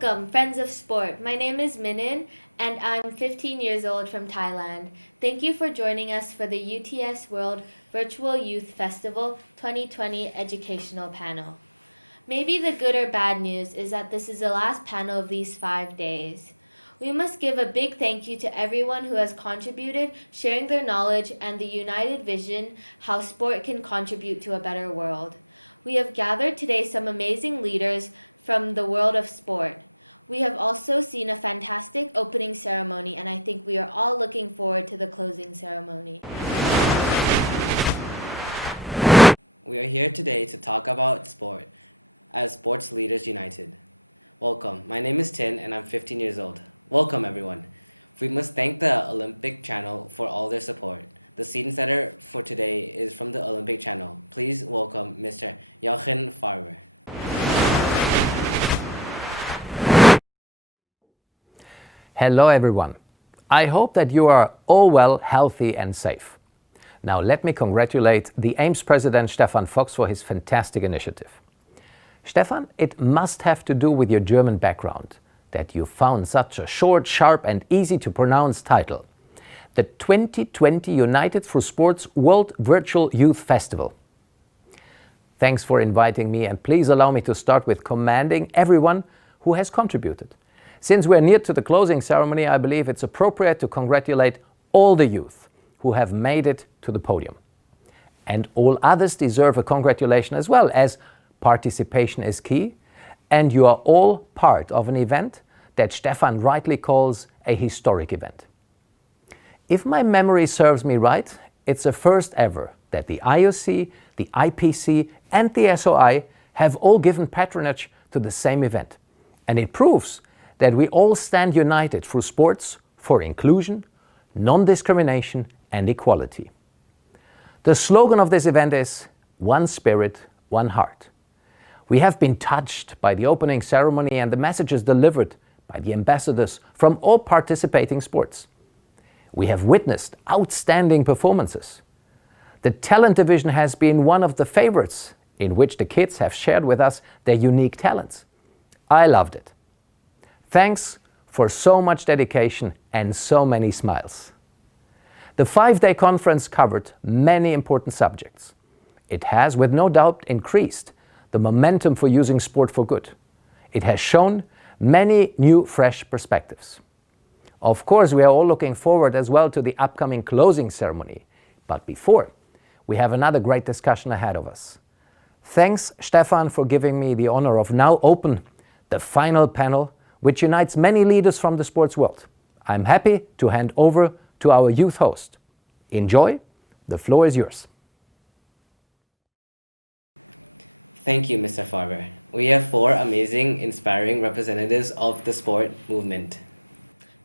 Welcome, friends of sport. My name is Minin, and I'm 15 years old from Thailand. Thank you for joining us for the UTS World Virtual Youth Festival 2020 educational panel. Maybe the good or bad news is that this is the last panel of these 5 days. We must give a big thank you to everyone who has contributed, sharing their knowledge and the united vision how sport can contribute to a better world. We have gathered today some amazing leaders from the world of sport. We have also seen a fantastic opening ceremony, and I think we are all looking forward to the closing ceremony. We are here today to talk about sport as Sports Leaders United. Welcome, my name is Tin and I'm 15 years old. Welcome everyone. We must thank the Olympic Channel for all their support. The scene setter for today is from the Olympic Channel. Please welcome Mr. Jochen Färber. Hello everyone. I hope that you are all well, healthy and safe. Now let me congratulate the AIMS President Stephan Fox for his fantastic initiative. Stephan, it must have to do with your German background that you found such a short, sharp and easy to pronounce title. The 2020 United for Sports World Virtual Youth Festival. Thanks for inviting me, and please allow me to start with commending everyone who has contributed. Since we're near to the closing ceremony, I believe it's appropriate to congratulate all the youth who have made it to the podium. And all others deserve a congratulation as well, as participation is key, and you are all part of an event that Stephan rightly calls a historic event. If my memory serves me right, it's the first ever that the IOC, the IPC and the SOI have all given patronage to the same event. And it proves that we all stand united through sports for inclusion, non-discrimination and equality. The slogan of this event is "One Spirit, One Heart." We have been touched by the opening ceremony and the messages delivered by the ambassadors from all participating sports. We have witnessed outstanding performances. The talent division has been one of the favorites, in which the kids have shared with us their unique talents. I loved it. Thanks for so much dedication and so many smiles. The 5-day conference covered many important subjects. It has, with no doubt, increased the momentum for using sport for good. It has shown many new, fresh perspectives. Of course, we are all looking forward as well to the upcoming closing ceremony. But before, we have another great discussion ahead of us. Thanks, Stephan, for giving me the honor of now open the final panel, which unites many leaders from the sports world. I'm happy to hand over to our youth host. Enjoy, the floor is yours. Thank you, Mr. Färber. We have 4 amazing, inspiring representatives of the sport movement.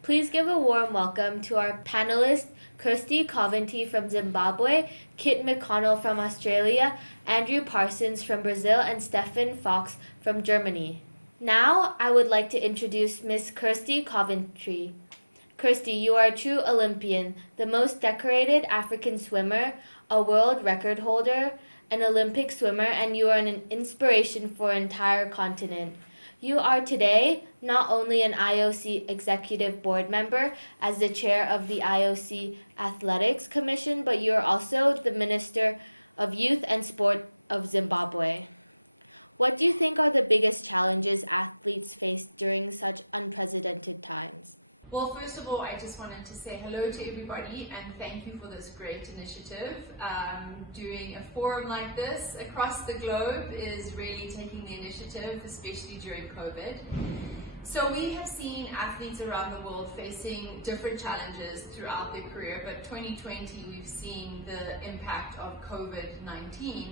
Please give a warm welcome to our panelists, Kirsty Coventry from Zimbabwe, Kit McConnell from Australia, Andrew Parsons from Brazil, and Stephan Fox from Germany. Now, I would like to introduce Miss Kirsty Coventry. Kirsty, you are a true Olympian, the most decorated African swimmer, a world record holder, an Olympic swimmer, and you are an inspiration for an entire continent. You are today not only an IOC Executive Board member as the chair of the IOC Athletics Commission, but you are also the Minister of Youth and Sport of Zimbabwe. What do you think are the biggest challenges athletes face during such unprecedented times? Well, first of all, I just wanted to say hello to everybody and thank you for this great initiative. Doing a forum like this across the globe is really taking the initiative, especially during COVID. So we have seen athletes around the world facing different challenges throughout their career, but 2020 we've seen the impact of COVID-19.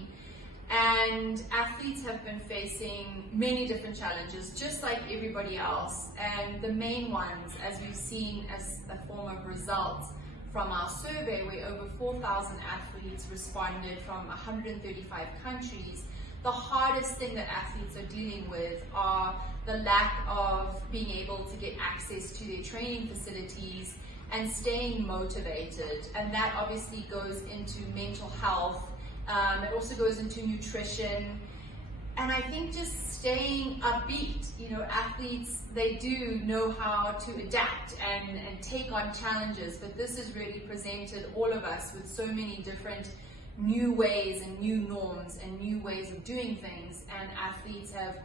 And athletes have been facing many different challenges, just like everybody else. And the main ones, as we've seen as a form of results from our survey, where over 4,000 athletes responded from 135 countries, the hardest thing that athletes are dealing with are the lack of being able to get access to their training facilities and staying motivated. And that obviously goes into mental health. It also goes into nutrition, And I think just staying upbeat, you know, athletes, they do know how to adapt and take on challenges, but this has really presented all of us with so many different new ways and new norms and new ways of doing things, and athletes have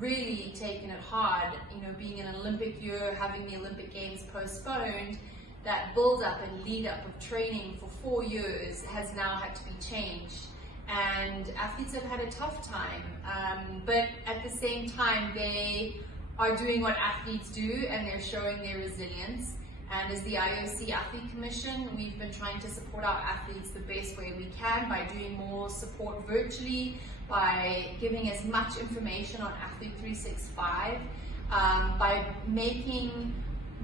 really taken it hard, you know, being an Olympic year, having the Olympic Games postponed, that build up and lead up of training for 4 years has now had to be changed. And athletes have had a tough time, but at the same time they are doing what athletes do and they're showing their resilience. And as the IOC Athlete Commission, we've been trying to support our athletes the best way we can by doing more support virtually, by giving as much information on Athlete 365, by making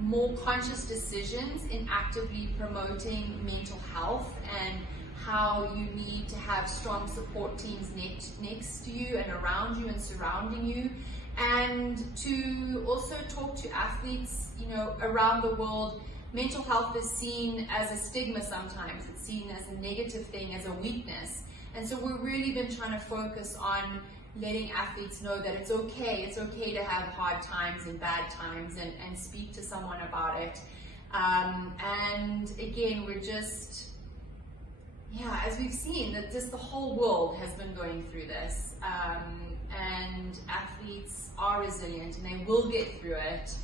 more conscious decisions in actively promoting mental health and how you need to have strong support teams next to you and around you and surrounding you, and to also talk to athletes, you know, around the world. Mental health is seen as a stigma sometimes. It's seen as a negative thing, as a weakness. And so we've really been trying to focus on letting athletes know that it's okay to have hard times and bad times, and speak to someone about it. And again, we're just, yeah, as we've seen, that just the whole world has been going through this, and athletes are resilient and they will get through it,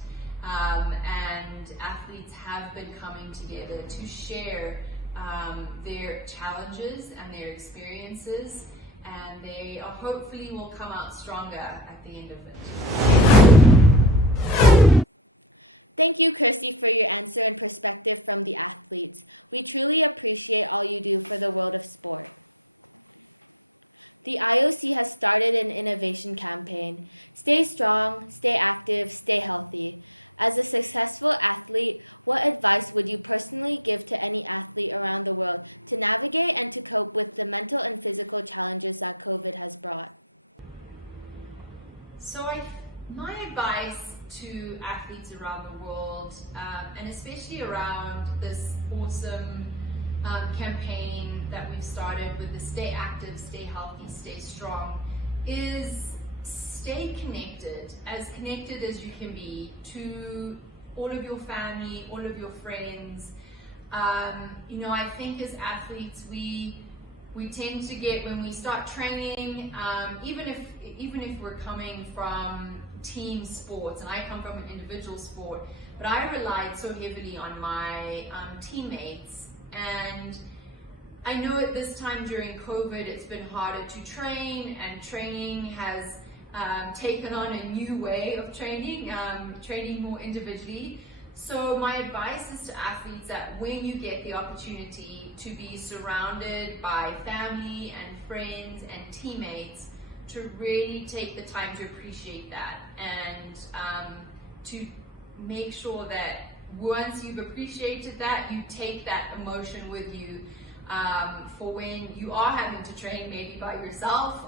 and athletes have been coming together to share their challenges and their experiences, and they hopefully will come out stronger at the end of it. Thank you, Kirsty, for your answer and perspective from the athletes. We truly appreciate all you do for the world of sport. The IOC has started an innovation campaign. Stay strong, stay active, stay healthy. As a successful athlete, what advice would you personally give to any athlete around the world to navigate and to cope with the mental and physical challenges that COVID has brought? So my advice to athletes around the world, and especially around this awesome campaign that we've started with the Stay Active, Stay Healthy, Stay Strong, is stay connected as you can be to all of your family, all of your friends. You know, I think as athletes we tend to get, when we start training, even if we're coming from team sports, and I come from an individual sport, but I relied so heavily on my teammates, and I know at this time during COVID it's been harder to train, and training has taken on a new way of training, training more individually. So my advice is to athletes that when you get the opportunity to be surrounded by family and friends and teammates, to really take the time to appreciate that, and to make sure that once you've appreciated that, you take that emotion with you for when you are having to train maybe by yourself.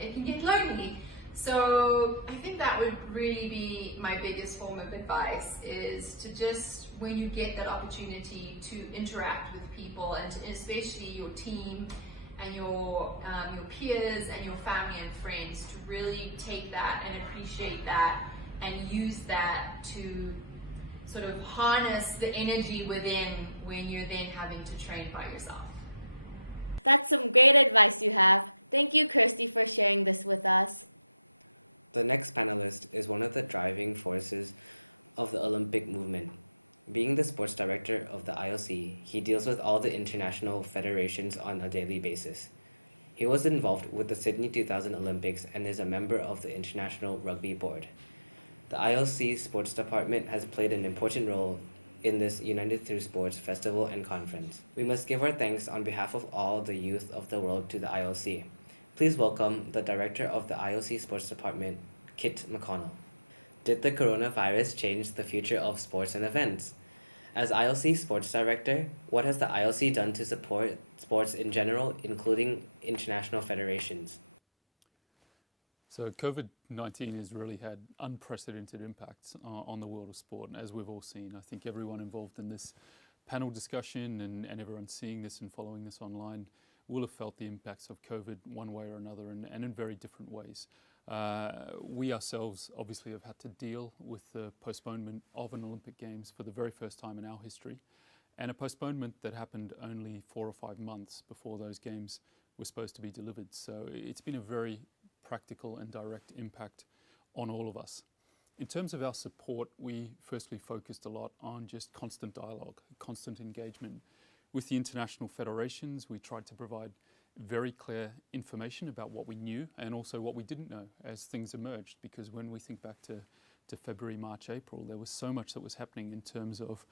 It can get lonely. So I think that would really be my biggest form of advice, is to just, when you get that opportunity to interact with people, and especially your team and your peers and your family and friends, to really take that and appreciate that and use that to sort of harness the energy within when you're then having to train by yourself. That's some great advice you have. Thank you, Kirsty, for sharing this with us. The next panelist is one of the driving forces of the Olympic movement. Being the sports director of the IOC, he deals with all the international federations on a daily basis. He was involved with the Sydney 2000 Olympics and is a member of the International Rugby Board. The IOC Sports Department has played an important role in this United Through Sports festival and conference. We must give our thanks on behalf of all the youth of the world to the IOC. Please welcome the director of the IOC Sports Department, Kit McConnell. Did the coronavirus change the future of sports and events? As IOC Sports Director, what has the IOC done to support sports in general, including international federations? So COVID-19 has really had unprecedented impacts on the world of sport, as we've all seen. I think everyone involved in this panel discussion and everyone seeing this and following this online will have felt the impacts of COVID one way or another, and in very different ways. We ourselves obviously have had to deal with the postponement of an Olympic Games for the very first time in our history, and a postponement that happened only 4 or 5 months before those games were supposed to be delivered. So it's been a very practical and direct impact on all of us. In terms of our support, we firstly focused a lot on just constant dialogue, constant engagement with the international federations. We tried to provide very clear information about what we knew and also what we didn't know as things emerged, because when we think back to February, March, April, there was so much that was happening in terms of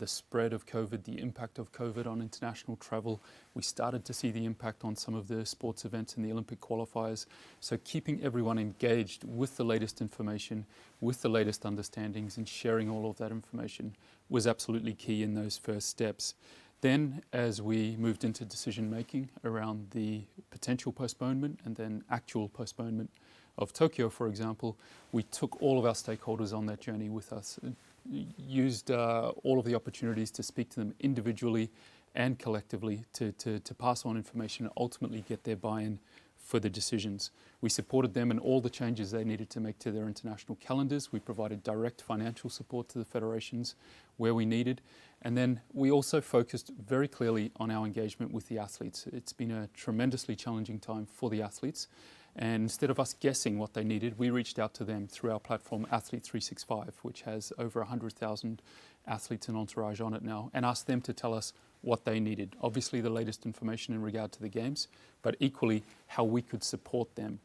the spread of COVID, the impact of COVID on international travel. We started to see the impact on some of the sports events and the Olympic qualifiers. So keeping everyone engaged with the latest information, with the latest understandings, and sharing all of that information was absolutely key in those first steps. Then, as we moved into decision making around the potential postponement and then actual postponement of Tokyo, for example, we took all of our stakeholders on that journey with us, used all of the opportunities to speak to them individually and collectively to pass on information and ultimately get their buy-in for the decisions. We supported them in all the changes they needed to make to their international calendars. We provided direct financial support to the federations where we needed. And then we also focused very clearly on our engagement with the athletes. It's been a tremendously challenging time for the athletes. And instead of us guessing what they needed, we reached out to them through our platform Athlete 365, which has over 100,000 athletes and entourage on it now, and asked them to tell us what they needed. Obviously the latest information in regard to the games, but equally how we could support them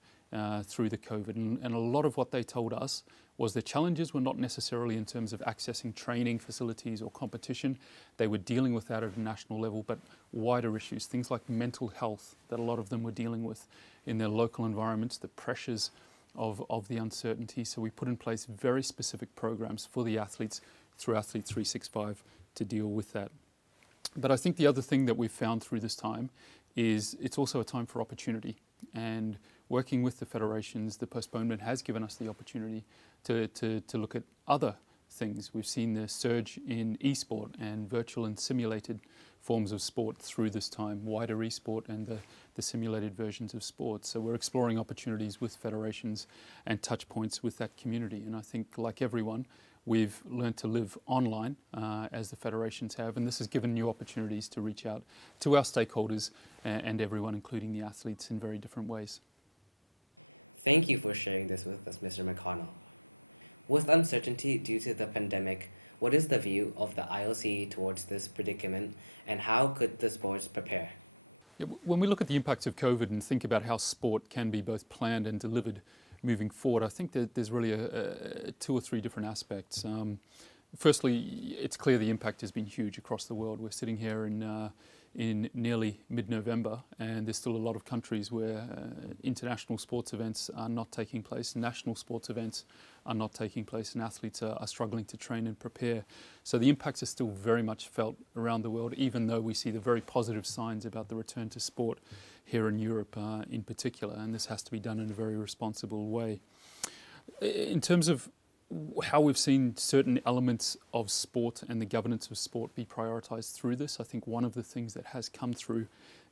through the COVID. And a lot of what they told us was the challenges were not necessarily in terms of accessing training facilities or competition. They were dealing with that at a national level, but wider issues, things like mental health that a lot of them were dealing with in their local environments, the pressures of the uncertainty. So we put in place very specific programs for the athletes through Athlete 365 to deal with that. But I think the other thing that we've found through this time is it's also a time for opportunity. And working with the federations, the postponement has given us the opportunity to look at other things. We've seen the surge in e-sport and virtual and simulated forms of sport through this time, wider e-sport and the simulated versions of sport. So we're exploring opportunities with federations and touch points with that community. And I think, like everyone, we've learned to live online as the federations have, and this has given new opportunities to reach out to our stakeholders and everyone, including the athletes, in very different ways. Thank you for sharing this with us, Mr. McConnell. With uncertainty due to the pandemic, what is the view of the IOC towards this predicament, and how could the sports prepare? Yeah, when we look at the impacts of COVID and think about how sport can be both planned and delivered moving forward, I think that there's really two or three different aspects. Firstly, it's clear the impact has been huge across the world. We're sitting here in nearly mid-November, and there's still a lot of countries where international sports events are not taking place, national sports events are not taking place, and athletes are struggling to train and prepare. So the impacts are still very much felt around the world, even though we see the very positive signs about the return to sport here in Europe in particular, and this has to be done in a very responsible way. In terms of how we've seen certain elements of sport and the governance of sport be prioritised through this, I think one of the things that has come through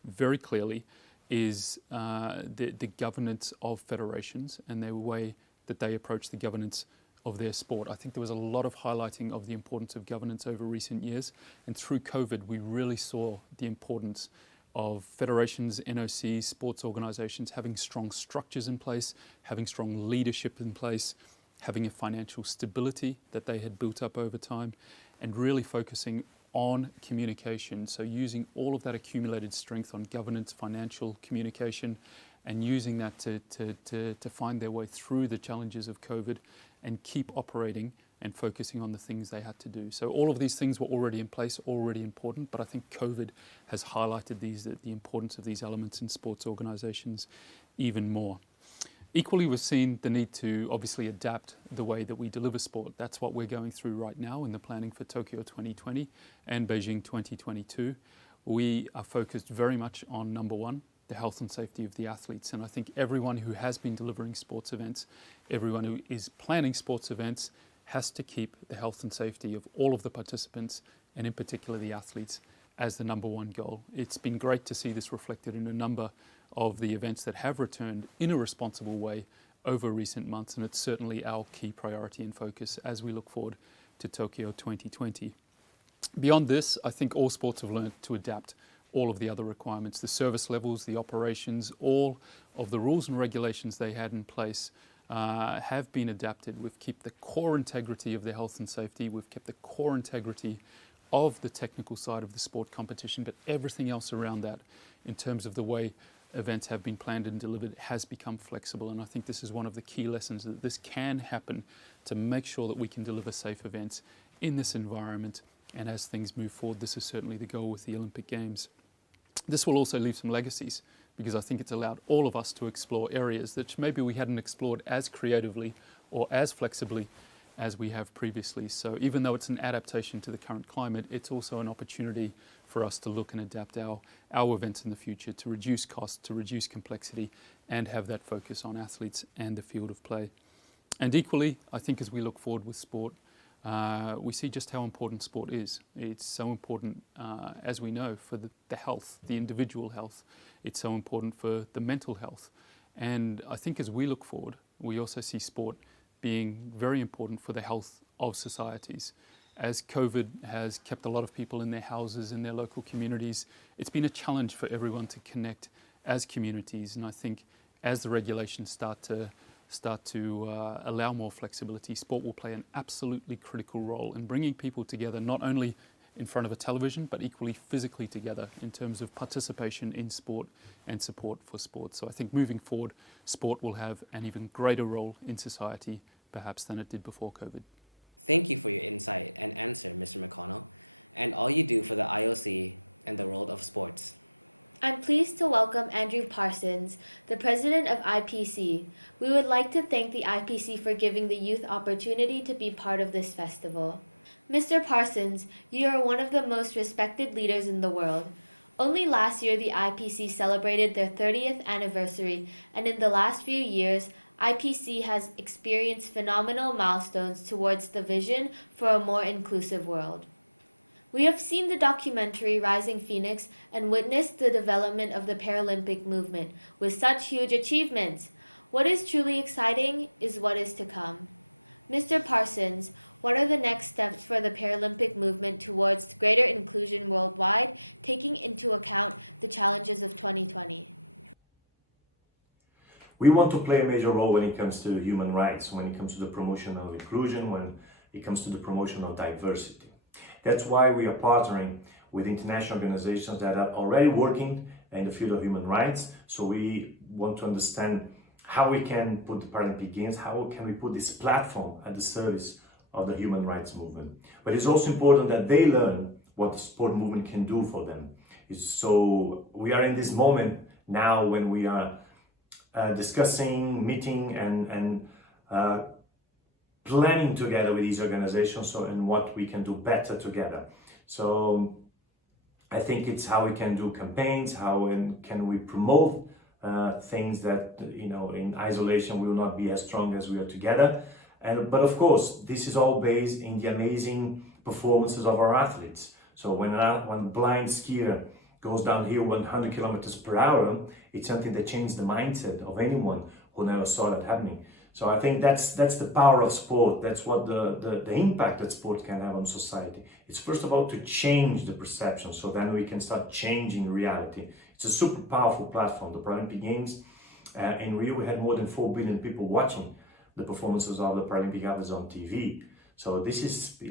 very clearly is the governance of federations and their way that they approach the governance of their sport. I think there was a lot of highlighting of the importance of governance over recent years, and through COVID we really saw the importance of federations, NOCs, sports organisations having strong structures in place, having strong leadership in place, having a financial stability that they had built up over time, and really focusing on communication. So using all of that accumulated strength on governance, financial communication, and using that to find their way through the challenges of COVID and keep operating and focusing on the things they had to do. So all of these things were already in place, already important, but I think COVID has highlighted the importance of these elements in sports organisations even more. Equally, we've seen the need to obviously adapt the way that we deliver sport. That's what we're going through right now in the planning for Tokyo 2020 and Beijing 2022. We are focused very much on, number one, the health and safety of the athletes. And I think everyone who has been delivering sports events, everyone who is planning sports events, has to keep the health and safety of all of the participants, and in particular the athletes, as the number one goal. It's been great to see this reflected in a number of the events that have returned in a responsible way over recent months, and it's certainly our key priority and focus as we look forward to Tokyo 2020. Beyond this, I think all sports have learned to adapt all of the other requirements, the service levels, the operations, all of the rules and regulations they had in place have been adapted. We've kept the core integrity of the health and safety, we've kept the core integrity of the technical side of the sport competition, but everything else around that in terms of the way events have been planned and delivered has become flexible, and I think this is one of the key lessons, that this can happen to make sure that we can deliver safe events in this environment. And as things move forward, this is certainly the goal with the Olympic Games. This will also leave some legacies, because I think it's allowed all of us to explore areas that maybe we hadn't explored as creatively or as flexibly as we have previously. So even though it's an adaptation to the current climate, it's also an opportunity for us to look and adapt our events in the future to reduce costs, to reduce complexity, and have that focus on athletes and the field of play. And equally, I think as we look forward with sport, we see just how important sport is. It's so important, as we know, for the health, the individual health. It's so important for the mental health. And I think as we look forward, we also see sport being very important for the health of societies. As COVID has kept a lot of people in their houses, in their local communities, it's been a challenge for everyone to connect as communities. And I think as the regulations start to allow more flexibility, sport will play an absolutely critical role in bringing people together, not only in front of a television, but equally physically together in terms of participation in sport and support for sport. So I think moving forward, sport will have an even greater role in society, perhaps, than it did before COVID. Thank you for your insight and answer, Mr. McConnell, and all you do for the IOC and the world of sports. I'm pleased to welcome Andrew Parsons, the president of IPC. We would like to thank the IPC for giving the youth opportunity to be part of this festival. Mr. Parsons, you are one of the most respected leaders in the world. Only last year, the IPC celebrated their 30th anniversary, and in the last few years, IPC has experienced phenomenal milestones towards the vision for a more inclusive world. We have seen the documentary Rising Phoenix and witnessed the development of the Paralympic movement with such huge achievements. What is truly exciting is what is to come. Mr. Parsons, what are the next steps for the Paralympic movement towards greater inclusion worldwide, taking into account the challenges of 2020? We want to play a major role when it comes to human rights, when it comes to the promotion of inclusion, when it comes to the promotion of diversity. That's why we are partnering with international organizations that are already working in the field of human rights. So we want to understand how we can put the Paralympic Games, how can we put this platform at the service of the human rights movement. But it's also important that they learn what the sport movement can do for them. So we are in this moment now when we are discussing, meeting, and planning together with these organizations and what we can do better together. So I think it's how we can do campaigns, how can we promote things that, in isolation we will not be as strong as we are together. But of course, this is all based in the amazing performances of our athletes. So when a blind skier goes down here 100 kilometers per hour, it's something that changed the mindset of anyone who never saw that happening. So I think that's the power of sport. That's what the impact that sport can have on society. It's first of all to change the perception, so then we can start changing reality. It's a super powerful platform. The Paralympic Games in Rio, we had more than 4 billion people watching the performances of the Paralympic athletes on TV. So this is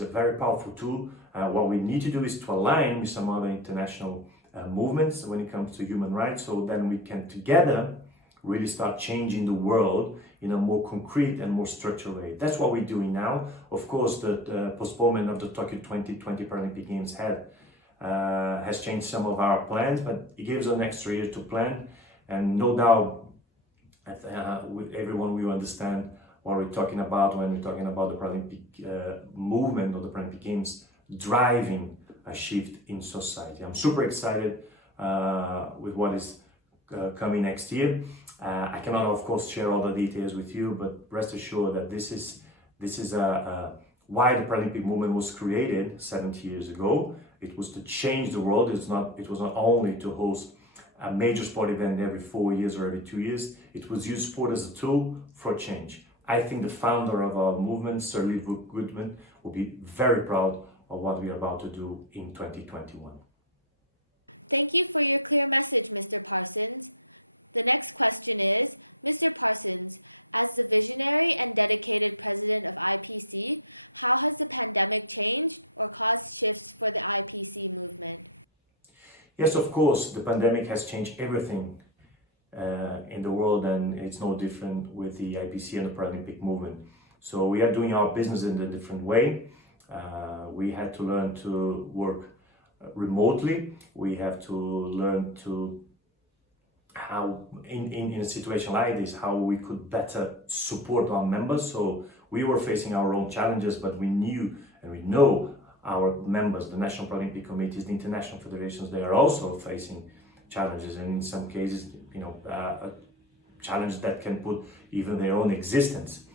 a very powerful tool. What we need to do is to align with some other international movements when it comes to human rights, so then we can together really start changing the world in a more concrete and more structured way. That's what we're doing now. Of course, the postponement of the Tokyo 2020 Paralympic Games has changed some of our plans, but it gives us an extra year to plan. And no doubt, with everyone will understand what we're talking about when we're talking about the Paralympic movement or the Paralympic Games driving a shift in society. I'm super excited with what is coming next year. I cannot, of course, share all the details with you, but rest assured that this is why the Paralympic movement was created 70 years ago. It was to change the world. It was not only to host a major sport event every 4 years or every 2 years. It was use sport as a tool for change. I think the founder of our movement, Sir Lidwood Goodman, will be very proud of what we are about to do in 2021. Thank you for your clear message, Mr. Parsons. The next question is, Mr. Parsons, as the visionary and dedicated president of IPC, how has the pandemic changed or caused shifts for the IPC movement? Yes, of course, the pandemic has changed everything in the world, and it's no different with the IPC and the Paralympic movement. So we are doing our business in a different way. We had to learn to work remotely. We have to learn to how in a situation like this, how we could better support our members. So we were facing our own challenges, but we knew and we know our members, the National Paralympic Committees, the international federations, they are also facing challenges, and in some cases, a challenge that can put even their own existence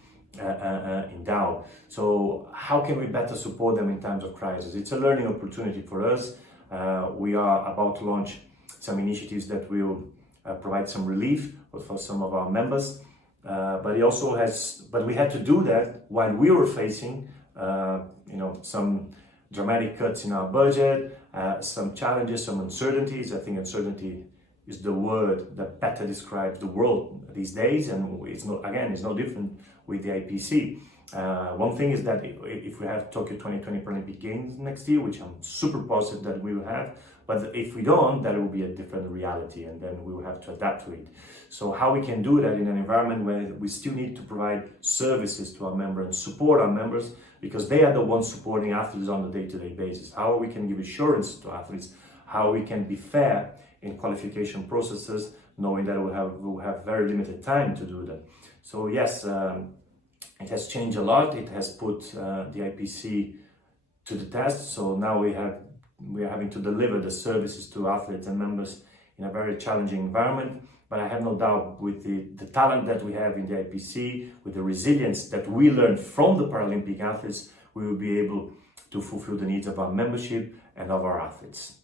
in doubt. So how can we better support them in times of crisis? It's a learning opportunity for us. We are about to launch some initiatives that will provide some relief for some of our members, but we had to do that while we were facing some dramatic cuts in our budget, some challenges, some uncertainties. I think uncertainty is the word that better describes the world these days, and it's no different with the IPC. One thing is that if we have Tokyo 2020 Paralympic Games next year, which I'm super positive that we will have, but if we don't, that will be a different reality, and then we will have to adapt to it. So how we can do that in an environment where we still need to provide services to our members and support our members, because they are the ones supporting athletes on a day-to-day basis. How we can give assurance to athletes, how we can be fair in qualification processes, knowing that we'll have very limited time to do that. So yes, it has changed a lot. It has put the IPC to the test. So now we are having to deliver the services to athletes and members in a very challenging environment. But I have no doubt with the talent that we have in the IPC, with the resilience that we learned from the Paralympic athletes, we will be able to fulfill the needs of our membership and of our athletes.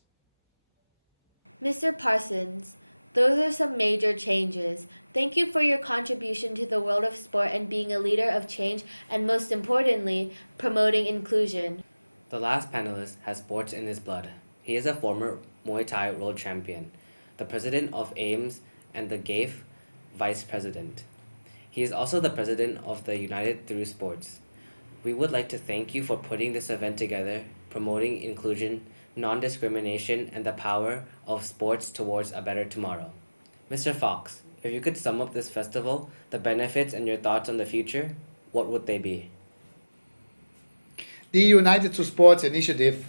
Mr. Parsons, those are some major changes. Thank you for your contribution to the world of sport and being a leader of change, and most importantly, promoting inclusion. The last panelist has sports in his blood. He is a former Muay Thai world champion, the president of AIMS, and the GAIF vice president. He is also the president of the United Through Sports. We would like to thank you for putting this event together, promoting inclusion, non-discrimination, and the power of sports towards a better tomorrow. Mr. Fox, if you could sum up this festival, the benefits, and your thoughts on the future, what would they be? The United to Sports initiative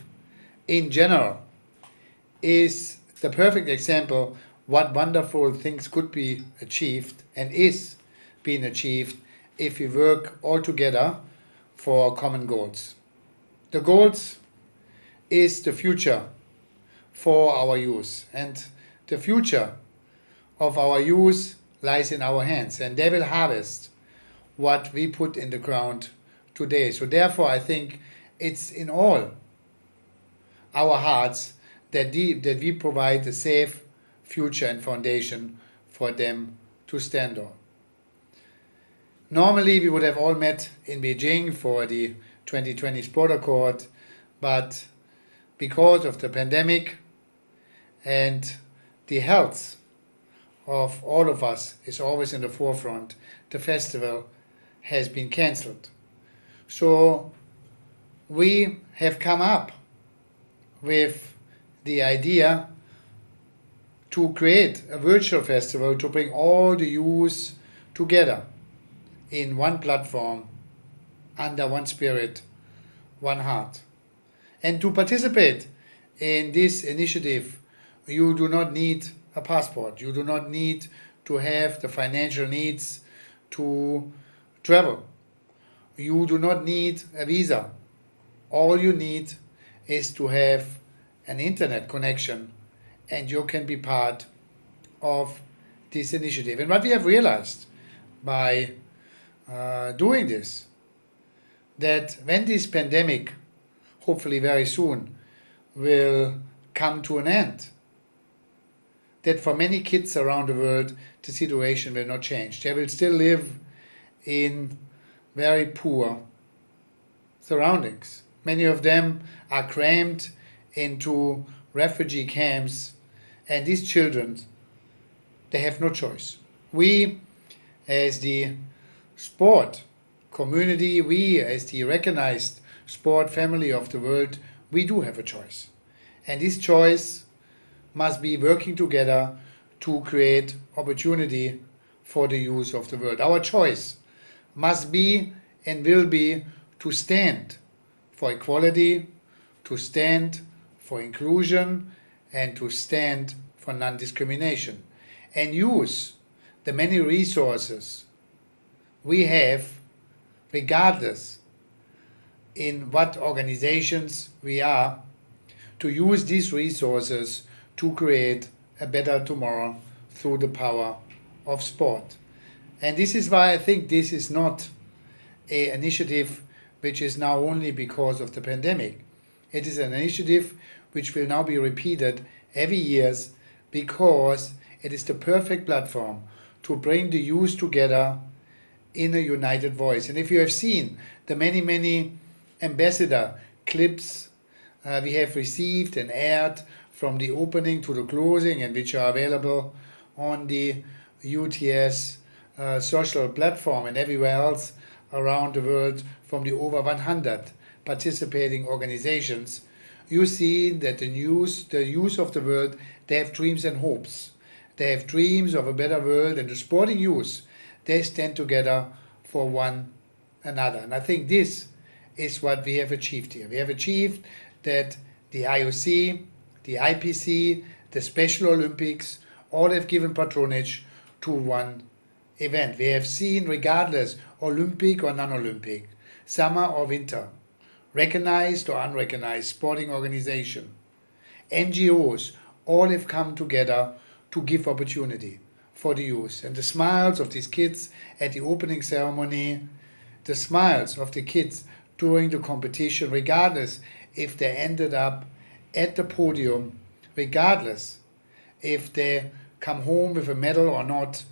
in general is the perfect example what wonderful things could be achieved and is being achieved if we work all together for common goals. The goals is the future for our youth, and the future of our youth lies in our hands, and they will harvest what we put in the ground today. So therefore I think it's in all our hearts that we provide a safe future and foundation for them to stand on. Normally we would have all met in Beijing for the 2020 Sport Accord, but because of the pandemic and the health of all of us is always in the forefront, the festival has been cancelled. So we have come up with the idea to create a virtual festival to bring all the youth together in one platform, under one spirit, one heart. And to participate in this initiative, you do not need a passport. You do not need to have the financial needs to travel. You do not need a visa. All you need is to have an internet connection, and you can be part of this initiative. And what we have realized by doing this, that when this pandemic, hopefully very soon, will come to an end. That for many kids around the world, the situation will not change. They will still live in very poor surroundings. Many of them are crammed into refugee camps, and these children, they have no choice. We, as the sport community, we, as the recognized sport family of the world, we do have a choice. And this choice must be working together to create opportunity for the youth of the world. Our choice must be and will be to stand for equality, to stand for inclusion, and to stand for non-discrimination, and use the many resources we have, regardless in what organizations we are, to use these resources to create a better tomorrow through the power of sport. And this is why I think this is not an initiative which is now only because of the pandemic. It is an initiative which will now be repeated every year because it is the perfect platform to bring the youth together in a united voice. And if you have seen the many ambassador clips we have received and aired from the opening to the closing, and which are available on the UTS social platform and everywhere else around the world from the over 100 participating organizations, you see that the youth of the world, they have dreams and hopes. They have dreams of a better world, and the sporting youth, they stand together for one another. And I think this is what we have achieved here. We have achieved that the IOC, the IPC, the Special Olympics, all have given patronage to one event. We have seen, regardless, Olympic or non-Olympic, summer or winter, recognized or unrecognized sporting organization, NGOs, all have come together to give opportunity for the youth. And the smiles of these kids at the opening ceremony, the smiles of the kids during the competition, regardless if they ended up at the podium, regardless if they come home with a medal or not,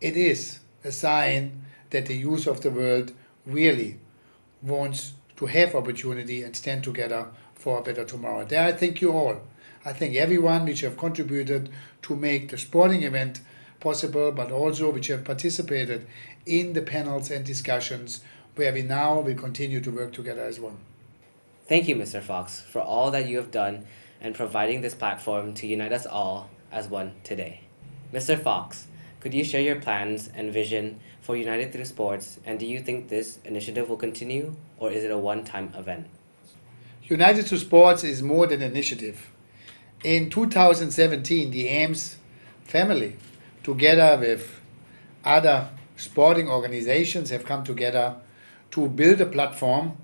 it is a sign that the youth of the world really wants to have opportunity and stand together for a better tomorrow. There I thank you all. I thank everyone which have contributed to make the sporting event possible, but also which have participated in the panels and discussions where we now will continue to work together as one. Thank you, Mr. Fox, for all that you have done and providing this platform to unite us all as one today. Mr. Fox, could you share your plans and vision for United Through Sports, and do you think this initiative will continue, or is it a one-time event? United Through Sports is more than an initiative. In 2017, the AIMS family, together with other sporting organizations, have come together to build a platform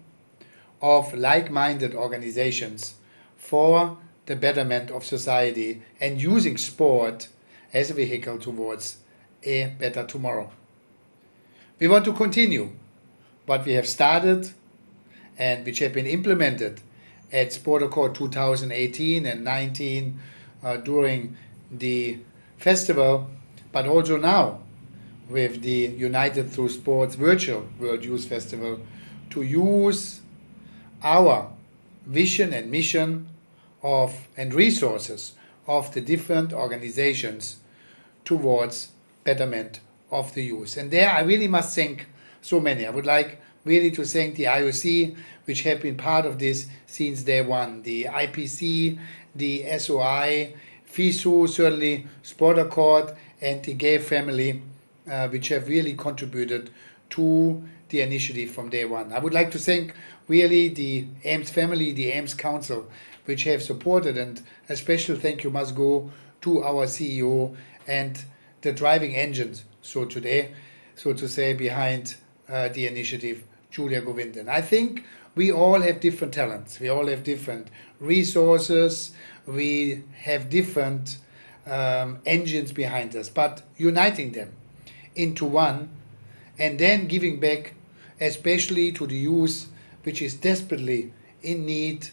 of like-minded organizations for the betterment of society and using sport as a vehicle towards a better tomorrow. We want to continue what we have started and which have been implemented at Sport Accord 2018 and 19 during the festival, but also now with the United Through Sports Virtual World Youth Festival, to use our vision and mission of and resources of the different organizations towards betterment of the youth. And there I really must thank so many. I would like really to thank the IOC, which have been part of this since day one, the IPC, the SOI, FISU, certainly Sport Accord, and the gay family, which have really contributed to the initiative from day one. I would like to thank really the AIMS family, the AIMS Council, which have supported, and a special thank you must go to our CEO and the driving engines, so to say, behind the initiative, Julia Govindan. I think we all have different talents, we all have different resources, we have different engines behind us, but uniting them into one and then giving back, especially to the youth, which is desperately in need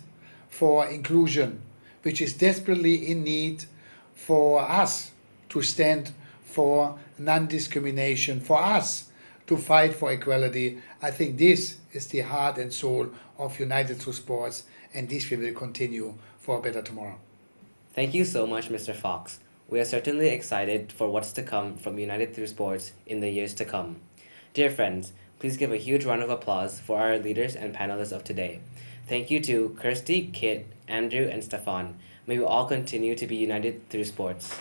for inclusion, which is desperately in need for us to stand for non-discrimination, for us to fight for equality. I think this is the heart and soul of United Through Sports, and this we will continue for a better tomorrow. Thank you so much, Mr. Fox. We are certainly excited for what's to come from United Through Sports in the years to come. Dear friends, please give a huge round of applause for our leaders and panelists of today. Thank you to Kirsty, Kit, Andrew, and Stephan. May we all continue to be united through sports.